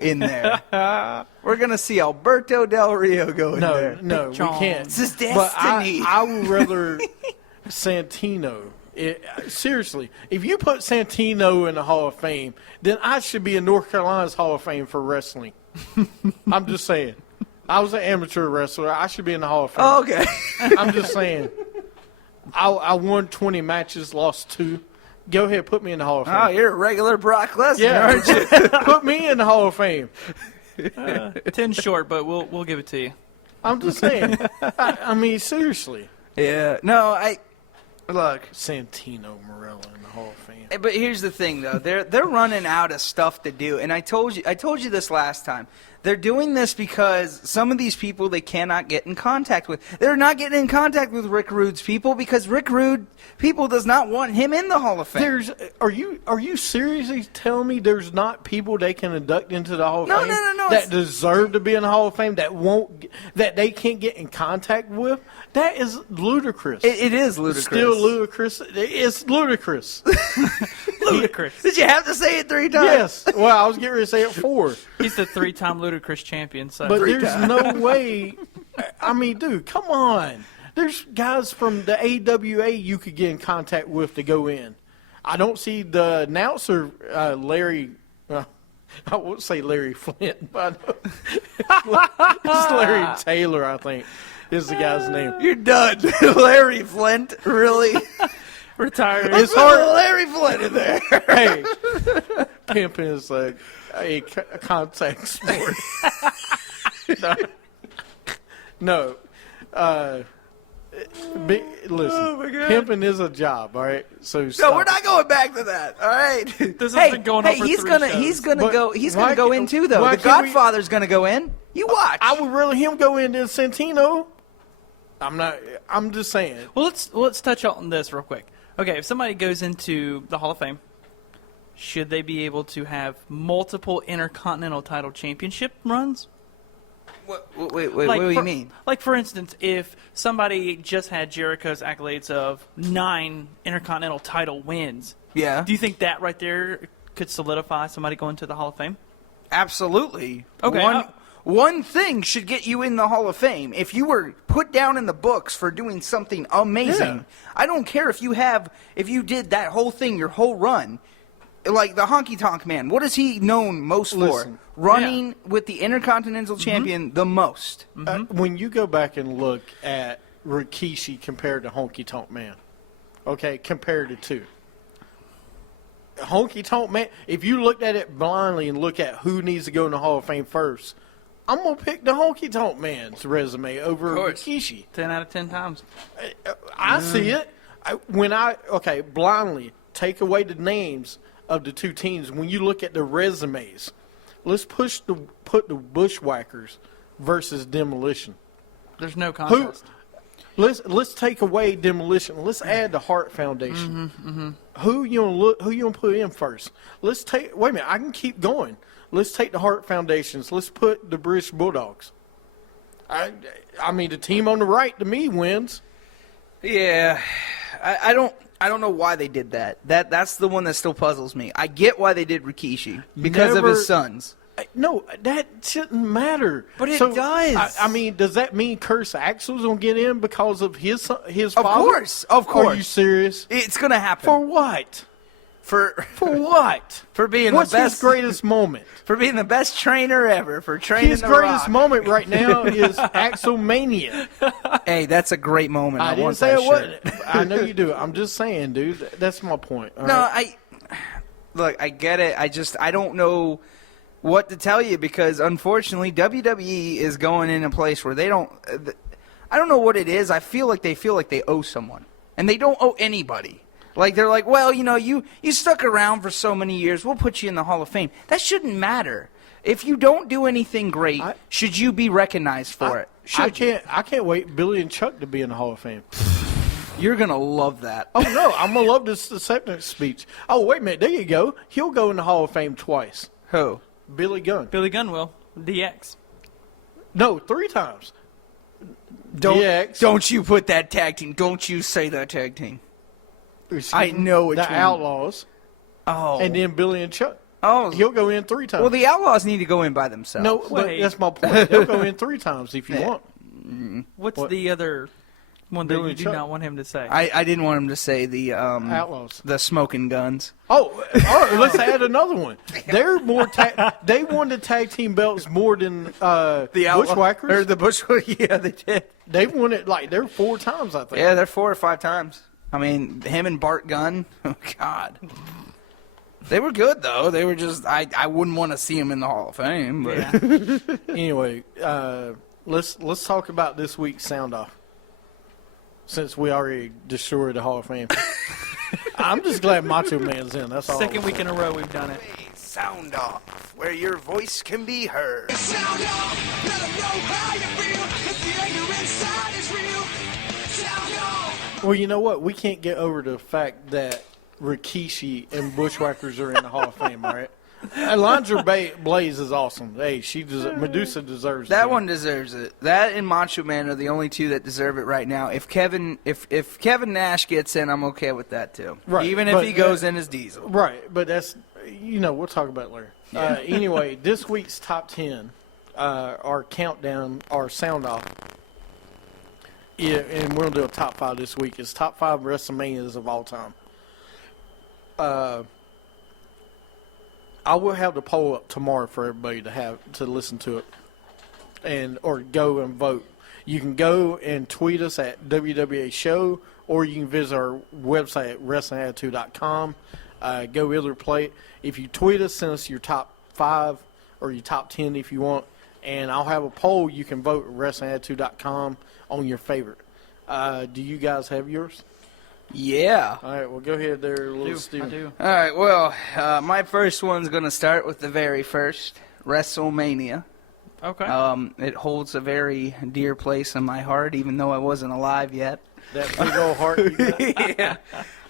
in there. We're going to see Alberto Del Rio go in there. No, we can't. It's his But destiny. I would rather Santino. Seriously, if you put Santino in the Hall of Fame, then I should be in North Carolina's Hall of Fame for wrestling. I'm just saying. I was an amateur wrestler. I should be in the Hall of Fame. Oh, okay. I'm just saying. I won 20 matches, lost 2. Go ahead, put me in the Hall of Fame. Oh, you're a regular Brock Lesnar, Yeah. aren't you? Put me in the Hall of Fame. 10 short, but we'll give it to you. I'm just saying. I mean, seriously. Yeah. No, look. Santino Marella in the Hall of Fame. But here's the thing, though. They're running out of stuff to do, and I told you this last time. They're doing this because some of these people they cannot get in contact with. They're not getting in contact with Rick Rude's people because Rick Rude people does not want him in the Hall of Fame. Are you seriously telling me there's not people they can induct into the Hall of Fame No, that deserve to be in the Hall of Fame that they can't get in contact with? That is ludicrous. It is ludicrous. Still ludicrous. It's ludicrous. Ludicrous. Did you have to say it 3 times? Yes. Well, I was getting ready to say it 4. He's the 3-time Ludicrous champion. So. But there's no way. I mean, dude, come on. There's guys from the AWA you could get in contact with to go in. I don't see the announcer, Larry. I won't say Larry Flint, but it's Larry Taylor, I think, is the guy's name. You're done. Larry Flint, really? Retired. It's hard. Larry Flint in there. Hey, pimping is a contact sport. No. Listen, pimping is a job, all right? So No, we're not going back to that. All right. This has been going on for he's 3 gonna shows. he's gonna But go he's why gonna go can't- in too though. why The can't we- Godfather's gonna go in. You watch. I would rather him go in than Santino. I'm just saying. Well, let's touch on this real quick. Okay, if somebody goes into the Hall of Fame, should they be able to have multiple Intercontinental title championship runs? Wait, what do you mean? Like, for instance, if somebody just had Jericho's accolades of 9 Intercontinental title wins, Yeah. do you think that right there could solidify somebody going to the Hall of Fame? Absolutely. Okay, One thing should get you in the Hall of Fame. If you were put down in the books for doing something amazing, Yeah. I don't care if you did that whole thing, your whole run. Like the Honky Tonk Man, what is he known most Listen, for? Running with the Intercontinental Champion the most. When you go back and look at Rikishi compared to Honky Tonk Man, okay, compared the two. Honky Tonk Man, if you looked at it blindly and look at who needs to go in the Hall of Fame first, I'm going to pick the Honky Tonk Man's resume over Rikishi. 10 out of 10 times. I see it. Blindly, take away the names of the two teams. When you look at the resumes, let's put the Bushwhackers versus Demolition. There's no contest. Let's take away Demolition. Let's add the Hart Foundation. Who you gonna put in first? Wait a minute. I can keep going. Let's take the Hart Foundations. Let's put the British Bulldogs. I mean, the team on the right to me wins. Yeah, I don't know why they did that. That's the one that still puzzles me. I get why they did Rikishi because of his sons. No, that shouldn't matter. But it does. I mean, does that mean Curtis Axel's gonna get in because of his father? Of course. Are you serious? It's gonna happen. For what? For what? For being What's the best. his greatest moment? For being the best trainer ever. For training His The greatest Rock. moment right now is Axelmania. Hey, that's a great moment. I didn't want say that it shirt. wasn't. I know you do. I'm just saying, dude. That's my point. all No, right? I get it. I don't know what to tell you because unfortunately WWE is going in a place where they don't. I don't know what it is. I feel like they owe someone, and they don't owe anybody. Like they're like, well, you stuck around for so many years. We'll put you in the Hall of Fame. That shouldn't matter. If you don't do anything great, should you be recognized for it? I can't wait Billy and Chuck to be in the Hall of Fame. You're gonna love that. Oh no, I'm gonna love this acceptance speech. Oh wait a minute, there you go. He'll go in the Hall of Fame twice. Who? Billy Gunn. Billy Gunn will. DX. No, 3 times. Don't DX. you put that tag team? Don't you say that tag team? I know which the one. Outlaws, Oh, and then Billy and Chuck. Oh, He'll go in 3 times. well, the Outlaws need to go in by themselves. no, but Wait. that's my point. He'll go in 3 times if you Yeah. want. What's What? the other one that Billy you do Chuck. not want him to say? I didn't want him to say the Outlaws. the smoking guns. Oh, let's add another one. They're more. They won the tag team belts more than Bushwhackers. or the Bushwhackers. Yeah, they did. They've won it like they're 4 times, I think. Yeah, they're 4 or 5 times. I mean, him and Bart Gunn. Oh God, they were good though. They were just I wouldn't want to see them in the Hall of Fame. But Yeah. Anyway, let's talk about this week's sound off. Since we already destroyed the Hall of Fame, I'm just glad Macho Man's in. That's all. Second week in a row we've done it. Sound Off, where your voice can be heard. Sound off, let 'em know how you feel. If the anger inside is real, sound off. Well, you know what? We can't get over the fact that Rikishi and Bushwhackers are in the Hall of Fame, all right? Alondra Blaze is awesome. Hey, Medusa deserves it. That one deserves it. That and Macho Man are the only 2 that deserve it right now. If Kevin Nash gets in, I'm okay with that too. Right, Even if but he goes in as Diesel. Right, but that's, we'll talk about it later. Anyway, this week's top 10, our countdown, our sound off. Yeah, and we'll do a top 5 this week. It's top 5 WrestleManias of all time. I will have the poll up tomorrow for everybody to listen to it, or go and vote. You can go and tweet us at WWA Show, or you can visit our website at WrestlingAttitude.com. Go either play. If you tweet us, send us your top 5 or your top 10 if you want, and I'll have a poll. You can vote at WrestlingAttitude.com on your favorite. Do you guys have yours? Yeah. All right, well, go ahead there, I little do. Steven. I do. All right. Well, my first one's going to start with the very first WrestleMania. Okay. It holds a very dear place in my heart, even though I wasn't alive yet. That big old heart you got. Yeah.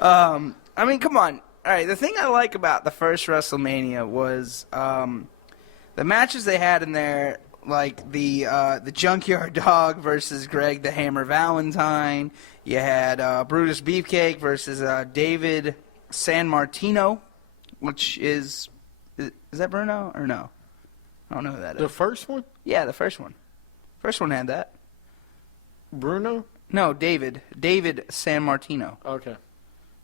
I mean, come on. All right. The thing I like about the first WrestleMania was the matches they had in there, like the Junkyard Dog versus Greg the Hammer Valentine. You had Brutus Beefcake versus David San Martino, which is that Bruno or no? I don't know who that is. The first one? Yeah, the first one. First one had that. Bruno? No, David San Martino. Okay.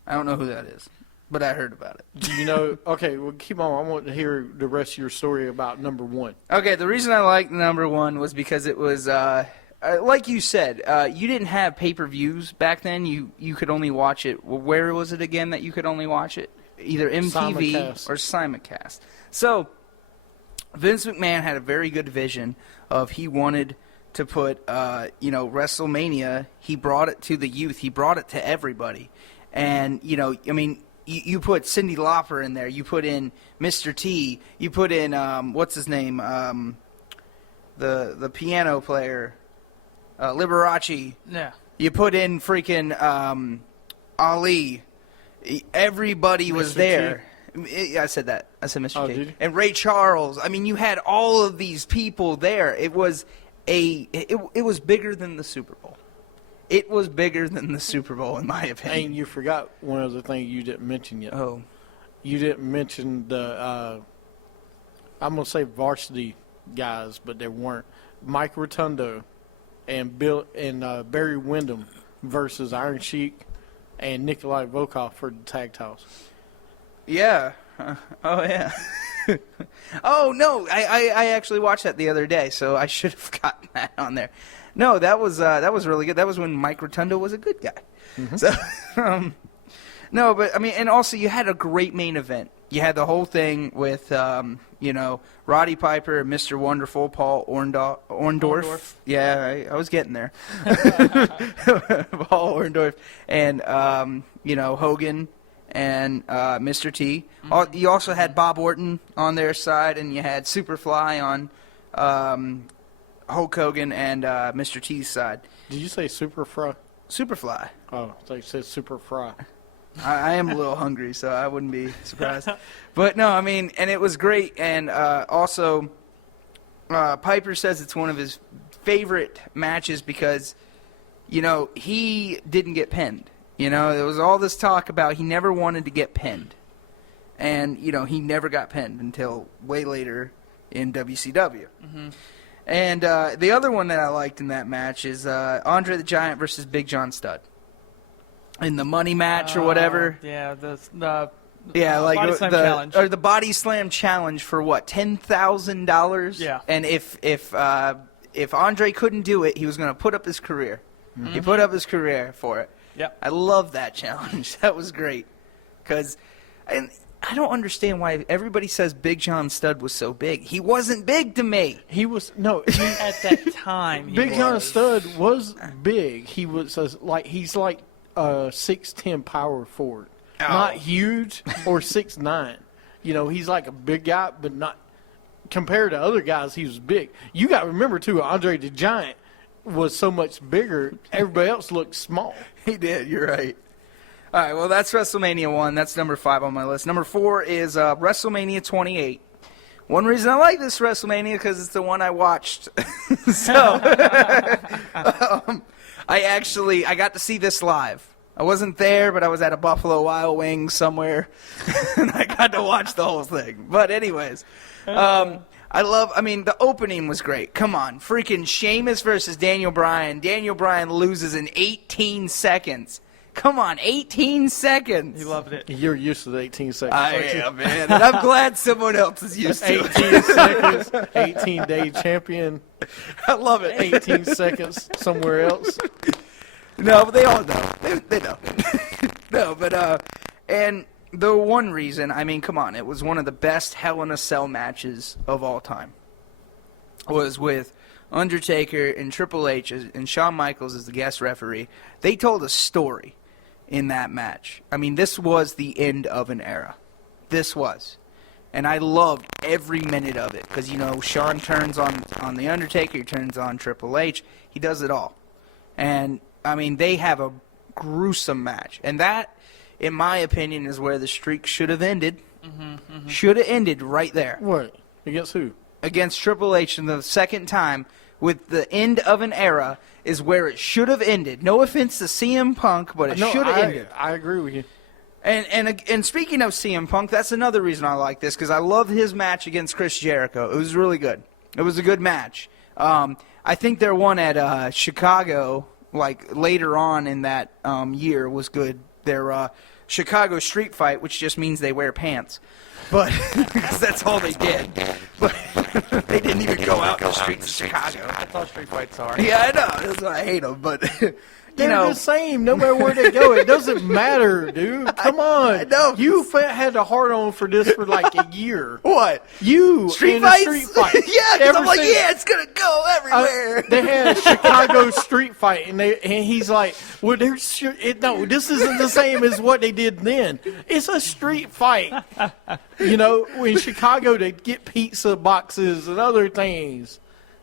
I don't know who that is, but I heard about it. Do you know? Okay, well, keep on. I want to hear the rest of your story about number 1. Okay, the reason I liked number 1 was because it was, like you said, you didn't have pay-per-views back then. You could only watch it. Where was it again that you could only watch it? Either MTV Simulcast. or Simulcast. So Vince McMahon had a very good vision of he wanted to put, WrestleMania. He brought it to the youth. He brought it to everybody. And, I mean, you put Cyndi Lauper in there. You put in Mr. T. You put in, what's his name? The piano player, Liberace. Yeah. You put in freaking Ali. Everybody was Mr. there. Yeah, I said that. I said Mr. Oh, T. did you? And Ray Charles. I mean, you had all of these people there. It was it was bigger than the Super Bowl. It was bigger than the Super Bowl, in my opinion. And you forgot one other thing you didn't mention yet. Oh. You didn't mention the, I'm going to say varsity guys, but they weren't. Mike Rotundo and Barry Windham versus Iron Sheik and Nikolai Volkov for the tag titles. Yeah. Oh, yeah. Oh, no. I actually watched that the other day, so I should have gotten that on there. No, that was really good. That was when Mike Rotundo was a good guy. Mm-hmm. So, no, but, I mean, and also you had a great main event. You had the whole thing with, Roddy Piper and Mr. Wonderful, Paul Orndorff. Orndorff. Yeah, I was getting there. Paul Orndorff. And, Hogan and Mr. T. Mm-hmm. You also had Bob Orton on their side, and you had Superfly on Hulk Hogan and Mr. T's side. Did you say Super Fry? Superfly. Oh, I thought you said Super Fry. I am a little hungry, so I wouldn't be surprised. But no, I mean, and it was great. And also, Piper says it's one of his favorite matches because, he didn't get pinned. There was all this talk about he never wanted to get pinned. and he never got pinned until way later in WCW. And the other one that I liked in that match is Andre the Giant versus Big John Studd in the money match or whatever. Yeah, the Body Slam challenge. or the Body Slam challenge for what, $10,000? Yeah. And if Andre couldn't do it, he was going to put up his career. He put up his career for it. Yep. I love that challenge. That was great. And I don't understand why everybody says Big John Studd was so big. He wasn't big to me. He was At that time, he Big was. John Studd was big. He was he's like a 6'10" power forward, not huge or 6'9". He's like a big guy, but not compared to other guys. He was big. You got to remember too, Andre the Giant was so much bigger. Everybody else looked small. He did. You're right. All right, well, that's WrestleMania 1. That's number 5 on my list. Number 4 is WrestleMania 28. One reason I like this WrestleMania because it's the one I watched. So I got to see this live. I wasn't there, but I was at a Buffalo Wild Wings somewhere, and I got to watch the whole thing. But anyways, the opening was great. Come on, freaking Sheamus versus Daniel Bryan. Daniel Bryan loses in 18 seconds. Come on, 18 seconds. He loved it. You're used to the 18 seconds. I aren't you? am, man. And I'm glad someone else is used to it. 18 seconds, 18-day champion, I love it. 18 seconds somewhere else. No, but they all know. They know. No, but, and the one reason, come on, it was one of the best Hell in a Cell matches of all time. Was with Undertaker and Triple H and Shawn Michaels as the guest referee. They told a story in that match. This was the end of an era. This was. And I loved every minute of it because, Shawn turns on the Undertaker, he turns on Triple H. He does it all. And, they have a gruesome match. And that, in my opinion, is where the streak should have ended. Should have ended right there. What? Against who? Against Triple H in the second time with the end of an era is where it should have ended. No offense to CM Punk, but it should have ended. I agree with you. And speaking of CM Punk, that's another reason I like this because I love his match against Chris Jericho. It was really good. It was a good match. I think their one at Chicago, like later on in that year, was good. Their Chicago street fight, which just means they wear pants. But because that's all they did. But they didn't even go out in the streets of Chicago. That's all street fights are. Yeah, I know. That's why I hate them. But They're the same no matter where they go. It doesn't matter, dude. Come on. I know. You had a hard on for this for like a year. What? You Street in fights? a street fight. Yeah, 'cause Ever I'm like, since- yeah, it's gonna go everywhere. They had a Chicago street fight, and he's like, "Well, no, this isn't the same as what they did then. It's a street fight." In Chicago they get pizza boxes and other things.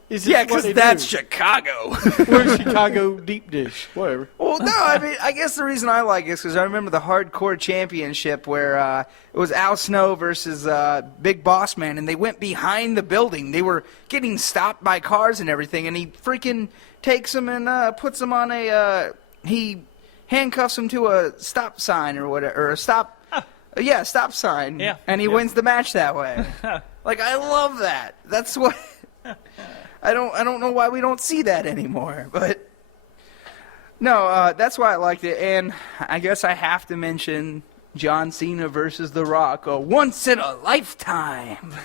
It's just Yeah, what because they that's do. Chicago. We're Chicago deep dish, whatever. Well, no, I guess the reason I like it is because I remember the Hardcore Championship where it was Al Snow versus Big Boss Man, and they went behind the building. They were getting stopped by cars and everything, and he freaking takes them and puts them on he handcuffs them to a stop sign or whatever, or a stop sign. Yeah. And he wins the match that way. Like, I love that. That's what... I don't know why we don't see that anymore, but no, that's why I liked it. And I guess I have to mention John Cena versus The Rock, a once in a lifetime.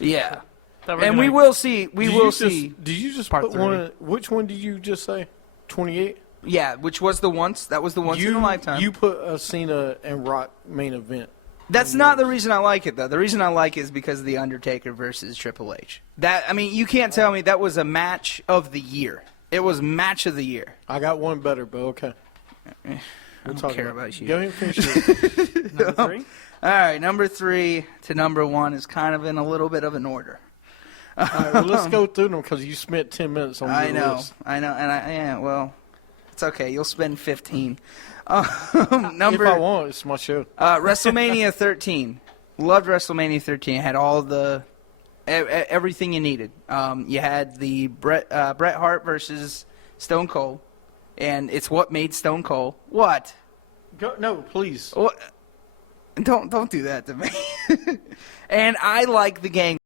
Yeah, and we will see. We will see. Did you just Part put 3. one? Which one did you just say? 28. Yeah, which was the once. That was the once in a lifetime. You put a Cena and Rock main event. That's not the reason I like it, though. The reason I like it is because of The Undertaker versus Triple H. You can't tell me that was a match of the year. It was match of the year. I got one better, but okay. I don't care about you. Go ahead and finish it. Number 3? All right, number 3 to number 1 is kind of in a little bit of an order. All right, well, let's go through them because you spent 10 minutes on I your know, list. well, it's okay. You'll spend 15. If I want, it's my show. WrestleMania 13. Loved WrestleMania 13. It had all the everything you needed. You had the Bret Hart versus Stone Cold, and it's what made Stone Cold. What? No, please. What? Don't do that to me. And I like the gang